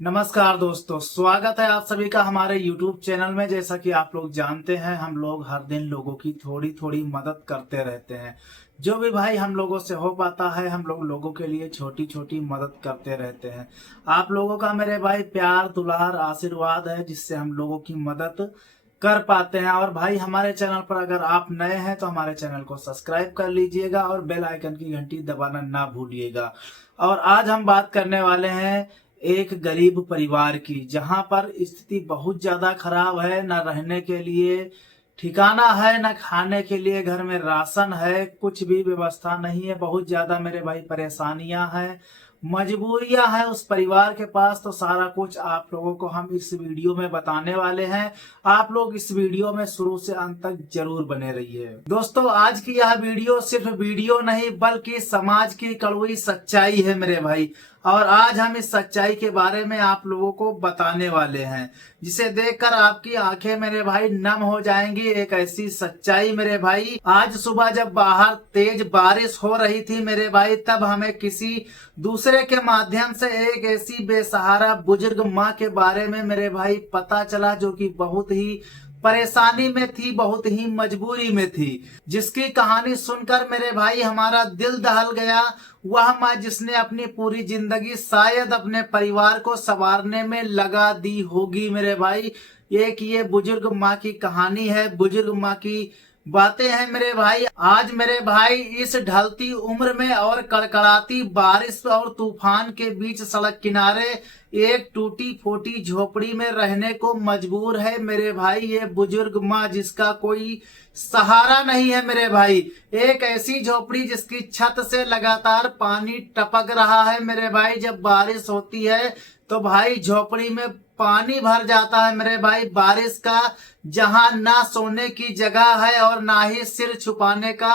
नमस्कार दोस्तों, स्वागत है आप सभी का हमारे YouTube चैनल में। जैसा कि आप लोग जानते हैं, हम लोग हर दिन लोगों की थोड़ी थोड़ी मदद करते रहते हैं। जो भी भाई हम लोगों से हो पाता है, हम लोग लोगों के लिए छोटी छोटी मदद करते रहते हैं। आप लोगों का मेरे भाई प्यार दुलार आशीर्वाद है, जिससे हम लोगों की मदद कर पाते हैं। और भाई हमारे चैनल पर अगर आप नए हैं तो हमारे चैनल को सब्सक्राइब कर लीजिएगा और बेल आइकन की घंटी दबाना ना भूलिएगा। और आज हम बात करने वाले हैं एक गरीब परिवार की, जहां पर स्थिति बहुत ज्यादा खराब है। न रहने के लिए ठिकाना है, न खाने के लिए घर में राशन है, कुछ भी व्यवस्था नहीं है। बहुत ज्यादा मेरे भाई परेशानियां हैं, मजबूरियां हैं उस परिवार के पास। तो सारा कुछ आप लोगों को हम इस वीडियो में बताने वाले हैं। आप लोग इस वीडियो में शुरू से अंत तक जरूर बने रहिए। दोस्तों, आज की यह वीडियो सिर्फ वीडियो नहीं बल्कि समाज की कड़वी सच्चाई है मेरे भाई। और आज हम इस सच्चाई के बारे में आप लोगों को बताने वाले हैं, जिसे देखकर आपकी आंखें मेरे भाई नम हो जाएंगी। एक ऐसी सच्चाई मेरे भाई, आज सुबह जब बाहर तेज बारिश हो रही थी मेरे भाई, तब हमें किसी दूसरे के माध्यम से एक ऐसी बेसहारा बुजुर्ग माँ के बारे में मेरे भाई पता चला, जो कि बहुत ही परेशानी में थी, बहुत ही मजबूरी में थी। जिसकी कहानी सुनकर मेरे भाई हमारा दिल दहल गया। वह माँ जिसने अपनी पूरी जिंदगी शायद अपने परिवार को संवारने में लगा दी होगी मेरे भाई। एक ये बुजुर्ग माँ की कहानी है, बुजुर्ग माँ की बातें हैं मेरे भाई। आज मेरे भाई इस ढलती उम्र में और कड़कड़ाती बारिश और तूफान के बीच सड़क किनारे एक टूटी फूटी झोपड़ी में रहने को मजबूर है मेरे भाई ये बुजुर्ग माँ, जिसका कोई सहारा नहीं है मेरे भाई। एक ऐसी झोपड़ी जिसकी छत से लगातार पानी टपक रहा है मेरे भाई। जब बारिश होती है तो भाई झोपड़ी में पानी भर जाता है मेरे भाई। बारिश का जहां ना सोने की जगह है और ना ही सिर छुपाने का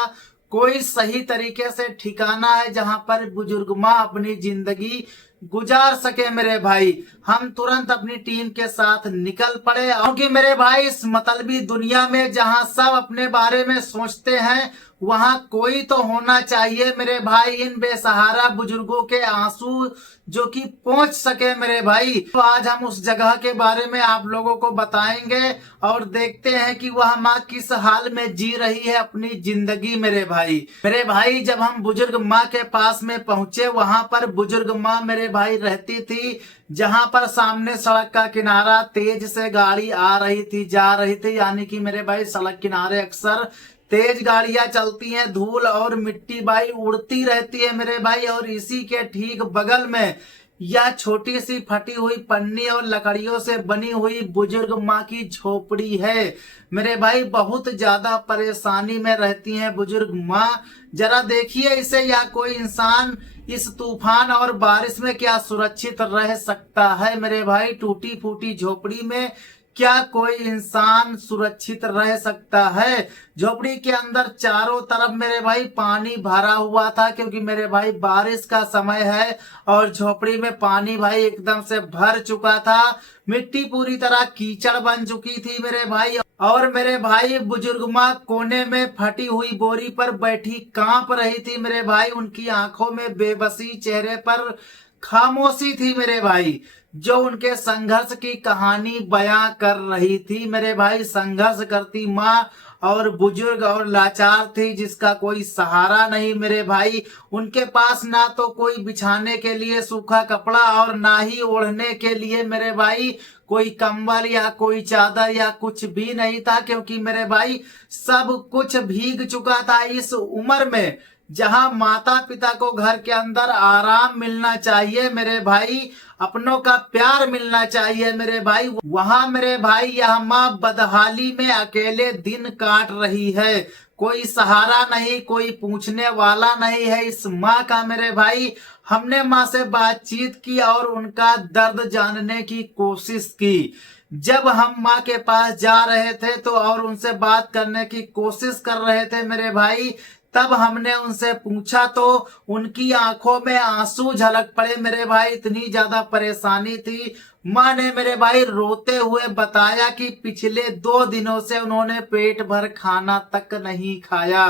कोई सही तरीके से ठिकाना है, जहां पर बुजुर्ग माँ अपनी जिंदगी गुजार सके मेरे भाई। हम तुरंत अपनी टीम के साथ निकल पड़े, क्योंकि मेरे भाई इस मतलबी दुनिया में जहां सब अपने बारे में सोचते हैं, वहां कोई तो होना चाहिए मेरे भाई इन बेसहारा बुजुर्गों के आंसू जो कि पहुंच सके मेरे भाई। तो आज हम उस जगह के बारे में आप लोगों को बताएंगे और देखते हैं कि वह माँ किस हाल में जी रही है अपनी जिंदगी मेरे भाई। मेरे भाई जब हम बुजुर्ग माँ के पास में पहुंचे, वहां पर बुजुर्ग माँ मेरे भाई रहती थी, जहां पर सामने सड़क का किनारा तेज से गाड़ी आ रही थी जा रही थी। यानी कि मेरे भाई सड़क किनारे अक्सर तेज गाड़ियां चलती हैं, धूल और मिट्टी भाई उड़ती रहती है मेरे भाई। और इसी के ठीक बगल में यह छोटी सी फटी हुई पन्नी और लकड़ियों से बनी हुई बुजुर्ग माँ की झोपड़ी है मेरे भाई। बहुत ज्यादा परेशानी में रहती हैं बुजुर्ग माँ। जरा देखिए इसे, या कोई इंसान इस तूफान और बारिश में क्या सुरक्षित रह सकता है मेरे भाई। टूटी फूटी झोपड़ी में क्या कोई इंसान सुरक्षित रह सकता है। झोपड़ी के अंदर चारों तरफ मेरे भाई पानी भरा हुआ था, क्योंकि मेरे भाई बारिश का समय है और झोपड़ी में पानी भाई एकदम से भर चुका था। मिट्टी पूरी तरह कीचड़ बन चुकी थी मेरे भाई। और मेरे भाई बुजुर्ग माँ कोने में फटी हुई बोरी पर बैठी कांप रही थी मेरे भाई। उनकी आंखों में बेबसी, चेहरे पर खामोशी थी मेरे भाई, जो उनके संघर्ष की कहानी बयां कर रही थी मेरे भाई। संघर्ष करती माँ और बुजुर्ग और लाचार थी, जिसका कोई सहारा नहीं मेरे भाई। उनके पास ना तो कोई बिछाने के लिए सूखा कपड़ा और ना ही ओढ़ने के लिए मेरे भाई कोई कंबल या कोई चादर या कुछ भी नहीं था, क्योंकि मेरे भाई सब कुछ भीग चुका था। इस उम्र में जहां माता पिता को घर के अंदर आराम मिलना चाहिए मेरे भाई, अपनों का प्यार मिलना चाहिए मेरे भाई, वहां मेरे भाई यह माँ बदहाली में अकेले दिन काट रही है। कोई सहारा नहीं, कोई पूछने वाला नहीं है इस माँ का मेरे भाई। हमने माँ से बातचीत की और उनका दर्द जानने की कोशिश की। जब हम माँ के पास जा रहे थे तो और उनसे बात करने की कोशिश कर रहे थे मेरे भाई, तब हमने उनसे पूछा तो उनकी आंखों में आंसू झलक पड़े मेरे भाई। इतनी ज्यादा परेशानी थी। माँ ने मेरे भाई रोते हुए बताया कि पिछले 2 दिनों से उन्होंने पेट भर खाना तक नहीं खाया,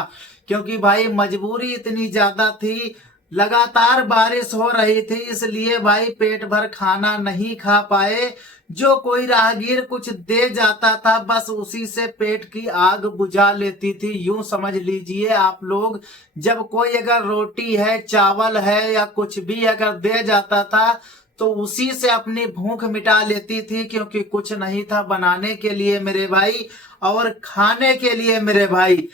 क्योंकि भाई मजबूरी इतनी ज्यादा थी। लगातार बारिश हो रही थी, इसलिए भाई पेट भर खाना नहीं खा पाए। जो कोई राहगीर कुछ दे जाता था बस उसी से पेट की आग बुझा लेती थी। यूं समझ लीजिए आप लोग, जब कोई अगर रोटी है, चावल है या कुछ भी अगर दे जाता था तो उसी से अपनी भूख मिटा लेती थी, क्योंकि कुछ नहीं था बनाने के लिए मेरे भाई और खाने के लिए मेरे भाई।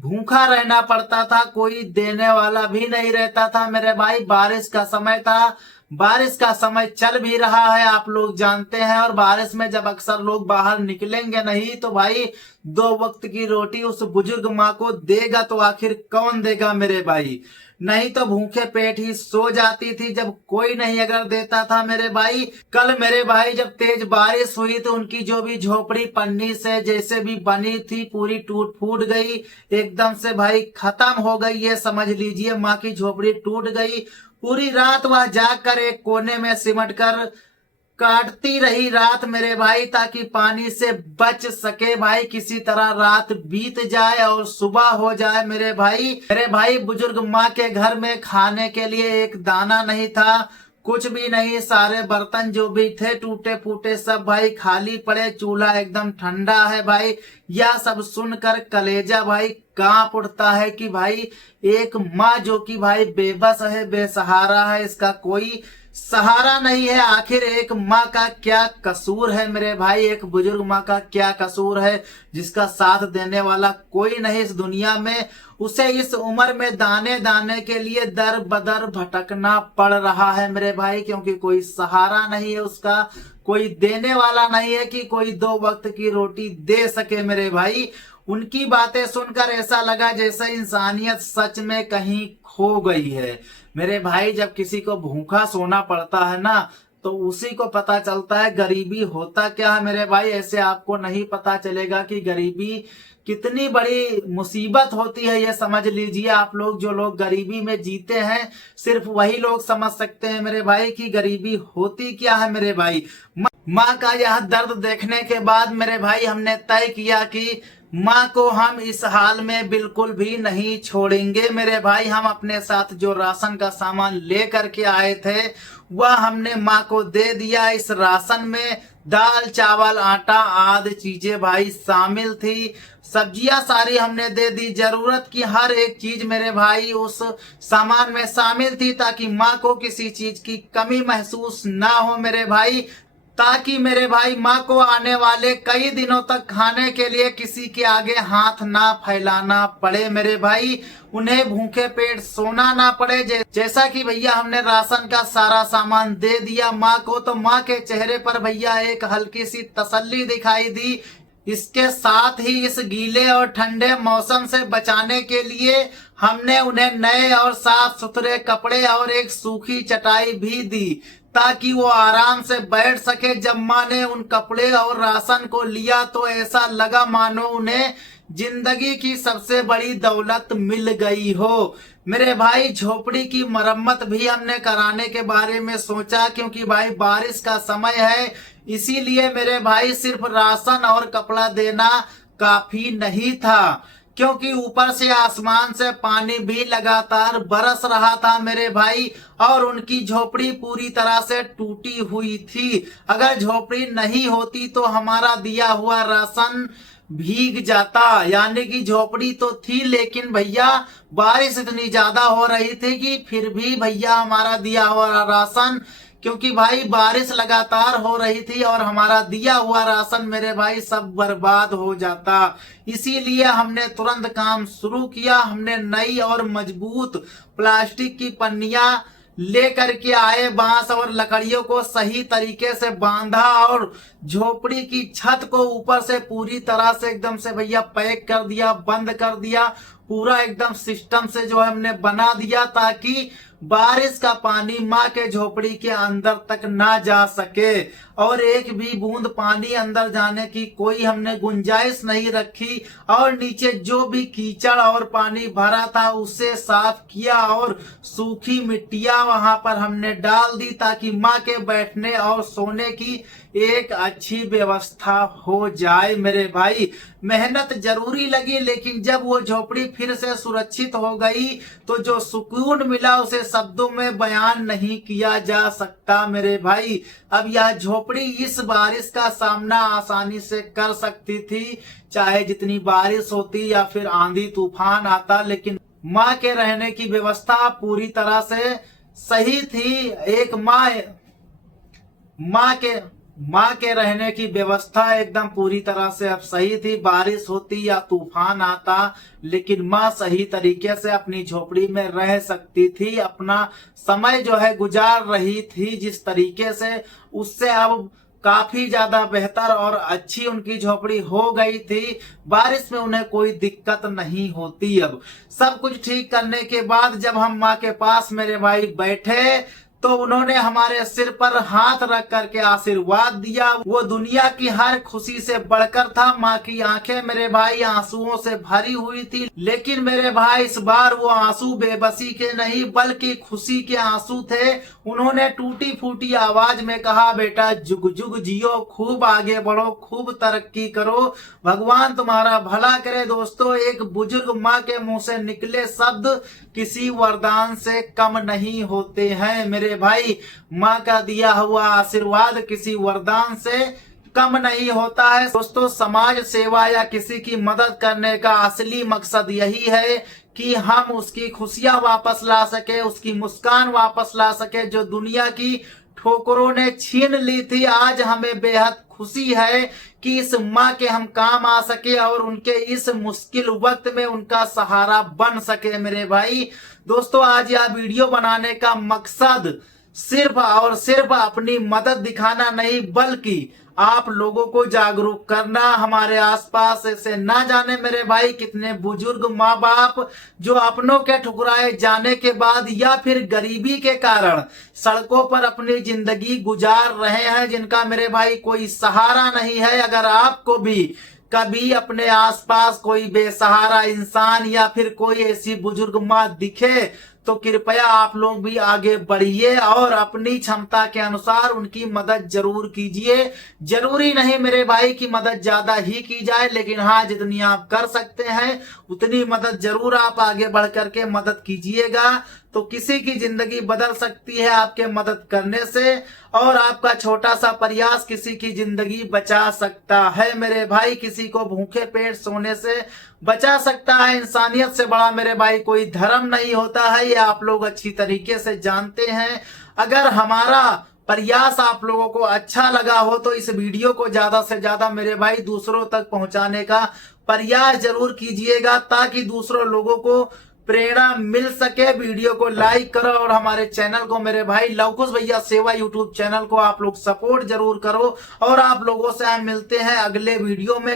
भूखा रहना पड़ता था, कोई देने वाला भी नहीं रहता था मेरे भाई। बारिश का समय था, बारिश का समय चल भी रहा है, आप लोग जानते हैं। और बारिश में जब अक्सर लोग बाहर निकलेंगे नहीं तो भाई 2 वक्त की रोटी उस बुजुर्ग माँ को देगा तो आखिर कौन देगा मेरे भाई। नहीं तो भूखे पेट ही सो जाती थी जब कोई नहीं अगर देता था मेरे भाई। कल मेरे भाई जब तेज बारिश हुई तो उनकी जो भी झोपड़ी पन्नी से जैसे भी बनी थी पूरी टूट फूट गई, एकदम से भाई खत्म हो गई। ये समझ लीजिए माँ की झोपड़ी टूट गई। पूरी रात वह जाकर एक कोने में सिमट कर काटती रही रात मेरे भाई, ताकि पानी से बच सके भाई, किसी तरह रात बीत जाए और सुबह हो जाए मेरे भाई। मेरे भाई बुजुर्ग माँ के घर में खाने के लिए एक दाना नहीं था, कुछ भी नहीं। सारे बर्तन जो भी थे टूटे फूटे सब भाई खाली पड़े, चूल्हा एकदम ठंडा है भाई। यह सब सुनकर कलेजा भाई कांप उठता है कि भाई एक माँ जो कि भाई बेबस है, बेसहारा है, इसका कोई सहारा नहीं है। आखिर एक माँ का क्या कसूर है मेरे भाई, एक बुजुर्ग माँ का क्या कसूर है जिसका साथ देने वाला कोई नहीं इस दुनिया में। उसे इस उम्र में दाने दाने के लिए दर बदर भटकना पड़ रहा है मेरे भाई, क्योंकि कोई सहारा नहीं है उसका, कोई देने वाला नहीं है कि कोई 2 वक्त की रोटी दे सके मेरे भाई। उनकी बातें सुनकर ऐसा लगा जैसे इंसानियत सच में कहीं खो गई है मेरे भाई। जब किसी को भूखा सोना पड़ता है ना तो उसी को पता चलता है गरीबी होता क्या है मेरे भाई। ऐसे आपको नहीं पता चलेगा कि गरीबी कितनी बड़ी मुसीबत होती है। ये समझ लीजिए आप लोग, जो लोग गरीबी में जीते हैं सिर्फ वही लोग समझ सकते हैं मेरे भाई कि गरीबी होती क्या है मेरे भाई। माँ का यह दर्द देखने के बाद मेरे भाई हमने तय किया कि माँ को हम इस हाल में बिल्कुल भी नहीं छोड़ेंगे मेरे भाई। हम अपने साथ जो राशन का सामान लेकर के आए थे वह हमने माँ को दे दिया। इस राशन में दाल चावल आटा आदि चीजें भाई शामिल थी, सब्जियां सारी हमने दे दी। जरूरत की हर एक चीज मेरे भाई उस सामान में शामिल थी, ताकि माँ को किसी चीज की कमी महसूस ना हो मेरे भाई, ताकि मेरे भाई माँ को आने वाले कई दिनों तक खाने के लिए किसी के आगे हाथ ना फैलाना पड़े मेरे भाई, उन्हें भूखे पेट सोना ना पड़े। जैसा कि भैया हमने राशन का सारा सामान दे दिया माँ को, तो माँ के चेहरे पर भैया एक हल्की सी तसल्ली दिखाई दी। इसके साथ ही इस गीले और ठंडे मौसम से बचाने के लिए हमने उन्हें नए और साफ सुथरे कपड़े और एक सूखी चटाई भी दी, ताकि वो आराम से बैठ सके। जब माँ ने उन कपड़े और राशन को लिया तो ऐसा लगा मानो उन्हें जिंदगी की सबसे बड़ी दौलत मिल गई हो मेरे भाई। झोपड़ी की मरम्मत भी हमने कराने के बारे में सोचा, क्योंकि भाई बारिश का समय है, इसीलिए मेरे भाई सिर्फ राशन और कपड़ा देना काफी नहीं था, क्योंकि ऊपर से आसमान से पानी भी लगातार बरस रहा था मेरे भाई। और उनकी झोपड़ी पूरी तरह से टूटी हुई थी। अगर झोपड़ी नहीं होती तो हमारा दिया हुआ राशन भीग जाता। यानी कि झोपड़ी तो थी लेकिन भैया बारिश इतनी ज्यादा हो रही थी कि फिर भी भैया हमारा दिया हुआ राशन, क्योंकि भाई बारिश लगातार हो रही थी और हमारा दिया हुआ राशन मेरे भाई सब बर्बाद हो जाता। इसीलिए हमने तुरंत काम शुरू किया। हमने नई और मजबूत प्लास्टिक की पन्नियां लेकर के आए, बांस और लकड़ियों को सही तरीके से बांधा और झोपड़ी की छत को ऊपर से पूरी तरह से एकदम से भैया पैक कर दिया, बंद कर दिया। पूरा एकदम सिस्टम से जो हमने बना दिया, ताकि बारिश का पानी माँ के झोपड़ी के अंदर तक ना जा सके और एक भी बूंद पानी अंदर जाने की कोई हमने गुंजाइश नहीं रखी। और नीचे जो भी कीचड़ और पानी भरा था उसे साफ किया और सूखी मिट्टियां वहां पर हमने डाल दी ताकि माँ के बैठने और सोने की एक अच्छी व्यवस्था हो जाए। मेरे भाई मेहनत जरूरी लगी, लेकिन जब वो झोपड़ी फिर से सुरक्षित हो गई तो जो सुकून मिला उसे शब्दों में बयान नहीं किया जा सकता। मेरे भाई अब यह झोपड़ी इस बारिश का सामना आसानी से कर सकती थी, चाहे जितनी बारिश होती या फिर आंधी तूफान आता, लेकिन माँ के रहने की व्यवस्था पूरी तरह से सही थी। एक माँ के रहने की व्यवस्था एकदम पूरी तरह से अब सही थी। बारिश होती या तूफान आता, लेकिन माँ सही तरीके से अपनी झोपड़ी में रह सकती थी, अपना समय जो है गुजार रही थी जिस तरीके से, उससे अब काफी ज्यादा बेहतर और अच्छी उनकी झोपड़ी हो गई थी। बारिश में उन्हें कोई दिक्कत नहीं होती। अब सब कुछ ठीक करने के बाद जब हम माँ के पास मेरे भाई बैठे तो उन्होंने हमारे सिर पर हाथ रख करके आशीर्वाद दिया। वो दुनिया की हर खुशी से बढ़कर था। माँ की आंखें मेरे भाई आंसुओं से भरी हुई थी, लेकिन मेरे भाई इस बार वो आंसू बेबसी के नहीं बल्कि खुशी के आंसू थे। उन्होंने टूटी फूटी आवाज में कहा, बेटा जुग जुग जियो, खूब आगे बढ़ो, खूब तरक्की करो, भगवान तुम्हारा भला करे। दोस्तों, एक बुजुर्ग माँ के मुंह से निकले शब्द किसी वरदान से कम नहीं होते हैं। मेरे भाई माँ का दिया हुआ आशीर्वाद किसी वरदान से कम नहीं होता है। दोस्तों, समाज सेवा या किसी की मदद करने का असली मकसद यही है कि हम उसकी खुशियां वापस ला सके, उसकी मुस्कान वापस ला सके जो दुनिया की ठोकरों ने छीन ली थी। आज हमें बेहद खुशी है कि इस माँ के हम काम आ सके और उनके इस मुश्किल वक्त में उनका सहारा बन सके। मेरे भाई दोस्तों, आज यह वीडियो बनाने का मकसद सिर्फ और सिर्फ अपनी मदद दिखाना नहीं बल्कि आप लोगों को जागरूक करना। हमारे आसपास ऐसे ना जाने मेरे भाई कितने बुजुर्ग माँ बाप जो अपनों के ठुकराए जाने के बाद या फिर गरीबी के कारण सड़कों पर अपनी जिंदगी गुजार रहे हैं, जिनका मेरे भाई कोई सहारा नहीं है। अगर आपको भी कभी अपने आसपास कोई बेसहारा इंसान या फिर कोई ऐसी बुजुर्ग माँ दिखे तो कृपया आप लोग भी आगे बढ़िए और अपनी क्षमता के अनुसार उनकी मदद जरूर कीजिए। जरूरी नहीं मेरे भाई की मदद ज्यादा ही की जाए, लेकिन हाँ, जितनी आप कर सकते हैं उतनी मदद जरूर आप आगे बढ़ करके मदद कीजिएगा। तो किसी की जिंदगी बदल सकती है आपके मदद करने से, और आपका छोटा सा प्रयास किसी की जिंदगी बचा सकता है। मेरे भाई किसी को भूखे पेट सोने से बचा सकता है। इंसानियत से बड़ा मेरे भाई कोई धर्म नहीं होता है, ये आप लोग अच्छी तरीके से जानते हैं। अगर हमारा प्रयास आप लोगों को अच्छा लगा हो तो इस वीडियो को ज्यादा से ज्यादा मेरे भाई दूसरों तक पहुंचाने का प्रयास जरूर कीजिएगा ताकि दूसरों लोगों को प्रेरणा मिल सके। वीडियो को लाइक करो और हमारे चैनल को मेरे भाई लवकुश भैया सेवा यूट्यूब चैनल को आप लोग सपोर्ट जरूर करो। और आप लोगों से हम मिलते हैं अगले वीडियो में।